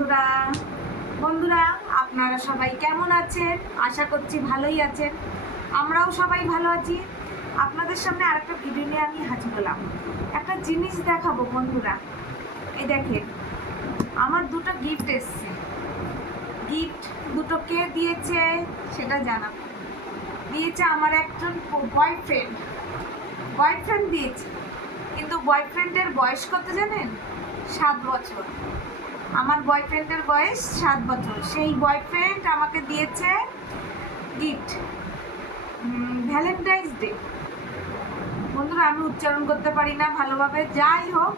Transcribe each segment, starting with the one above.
বন্ধুরা বন্ধুরা আপনারা সবাই কেমন আছেন? আশা করছি ভালোই আছেন। আমরাও সবাই ভালো আছি। আপনাদের সামনে আরেকটা ভিডিও নিয়ে আমি হাজির হলাম। একটা জিনিস দেখাবো বন্ধুরা। এই দেখেন, আমার দুটো গিফট এসছে। গিফট দুটো কে দিয়েছে সেটা জানাবো। দিয়েছে আমার একজন বয়ফ্রেন্ড দিয়েছে। কিন্তু বয়ফ্রেন্ডের বয়স কত জানেন? 7 বছর। আমার বয়ফ্রেন্ডের বয়স 7 বছর। সেই বয়ফ্রেন্ড আমাকে দিয়েছে গিফট ভ্যালেন্টাইন্স ডে। বন্ধুরা, আমি উচ্চারণ করতে পারি না ভালোভাবে, যাই হোক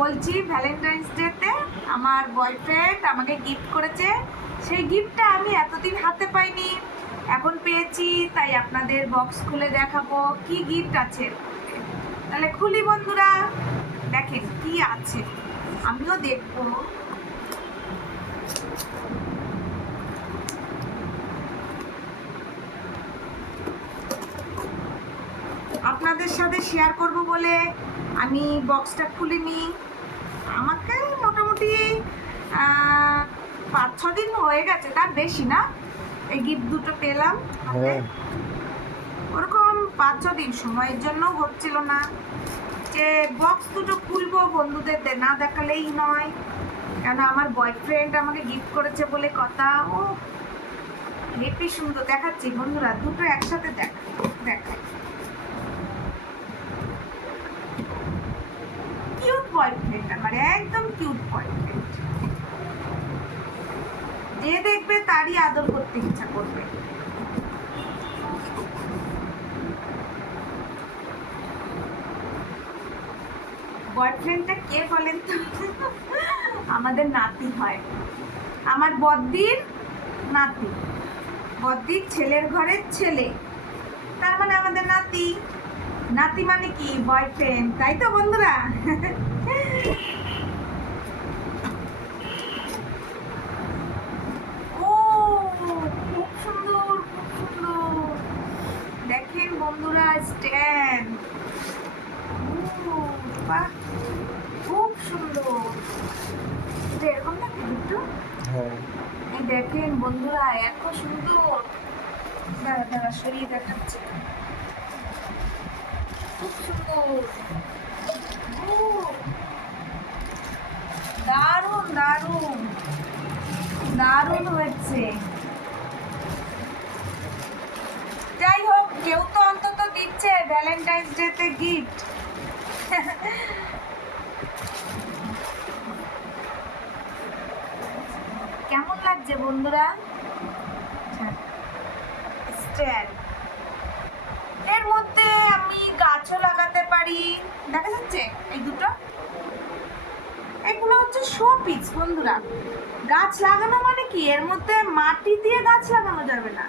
বলছি, ভ্যালেন্টাইন্স ডেতে আমার বয়ফ্রেন্ড আমাকে গিফট করেছে। সেই গিফটটা আমি এতদিন হাতে পাইনি, এখন পেয়েছি, তাই আপনাদের বক্স খুলে দেখাবো কি গিফট আছে। তাহলে খুলি বন্ধুরা, দেখেন কি আছে, আমিও দেখবো। আপনাদের সাথে শেয়ার করব বলে আমি বক্সটা খুলিনি। আমাকে মোটামুটি 5-6 দিন হয়ে গেছে, তার বেশি না, এই গিফট দুটো পেলাম। ওরকম 5-6 দিন, সময়ের জন্য হচ্ছিল না যে বক্স দুটো খুলবো, বন্ধুদের না দেখালেই নয়, কেন আমার বয়ফ্রেন্ড আমাকে গিফট করেছে বলে কথা। ও হেপি সুন্দর দেখাচ্ছি বন্ধুরা, দুটো একসাথে দেখাই। কিউট বয়ফ্রেন্ড, আমার একদম কিউট বয়ফ্রেন্ড। যে দেখবে তারই আদর করতে ইচ্ছা করবে। বয়ফ্রেন্ডটা কে বলেন তো? আমাদের নাতি হয়, আমার বদ্দির নাতি, বদ্দির ছেলের ঘরের ছেলে, তার মানে আমাদের নাতি। নাতি মানে কি? বয়ফ্রেন্ড, তাই তো বন্ধুরা? ও খুব সুন্দর, খুব সুন্দর। দেখেন বন্ধুরা, স্ট্যান্ড, বাহ খুব সুন্দর। এটা এরকম না একটু? এই দেখেন বন্ধুরা, এত সুন্দর। দাঁড়া সরিয়ে দেখাচ্ছে, খুব সুন্দর। ও দারুণ দারুণ দারুণ হয়েছে। যাই হোক, কেউ তো অন্তত দিচ্ছে ভ্যালেন্টাইন্স ডেতে গিফট। কেমন লাগছে বন্ধুরা? স্ট্যান্ড, এর মধ্যে আমি গাছও লাগাতে পারি। দেখা যাচ্ছে এই দুটো, এগুলো হচ্ছে শো পিস বন্ধুরা। গাছ লাগানো মানে কি, এর মধ্যে মাটি দিয়ে গাছ লাগানো যাবে না,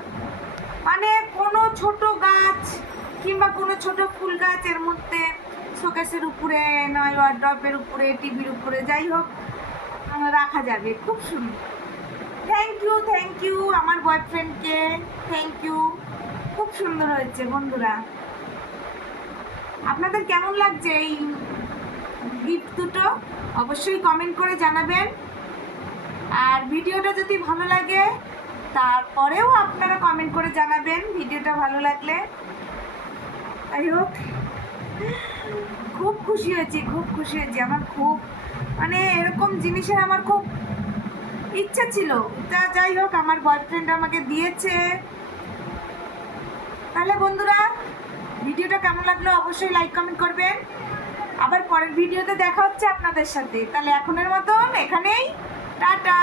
মানে কোনো ছোট গাছ কিংবা কোনো ছোট ফুল গাছ এর মধ্যে শোকেসের উপরে, নয় ওয়ার্ড্রপের উপরে, টিভির উপরে, যাই হোক রাখা যাবে। খুব সুন্দর। থ্যাংক ইউ আমার বয়ফ্রেন্ডকে, থ্যাংক ইউ। খুব সুন্দর হয়েছে বন্ধুরা। আপনাদের কেমন লাগছে এই গিফট দুটো? অবশ্যই কমেন্ট করে জানাবেন। আর ভিডিওটা যদি ভালো লাগে তারপরেও আপনারা কমেন্ট করে জানাবেন ভিডিওটা ভালো লাগলে। যাই হোক, খুব খুশি হয়েছি, খুব খুশি হয়েছি। আমার খুব, মানে এরকম জিনিসের আমার খুব ইচ্ছা ছিল। যাই হোক, আমার বয়ফ্রেন্ড আমাকে দিয়েছে। তাহলে বন্ধুরা, ভিডিওটা কেমন লাগলো অবশ্যই লাইক কমেন্ট করবেন। আবার পরের ভিডিওতে দেখা হচ্ছে আপনাদের সাথে। তাহলে এখনের মতন এখানেই টাটা।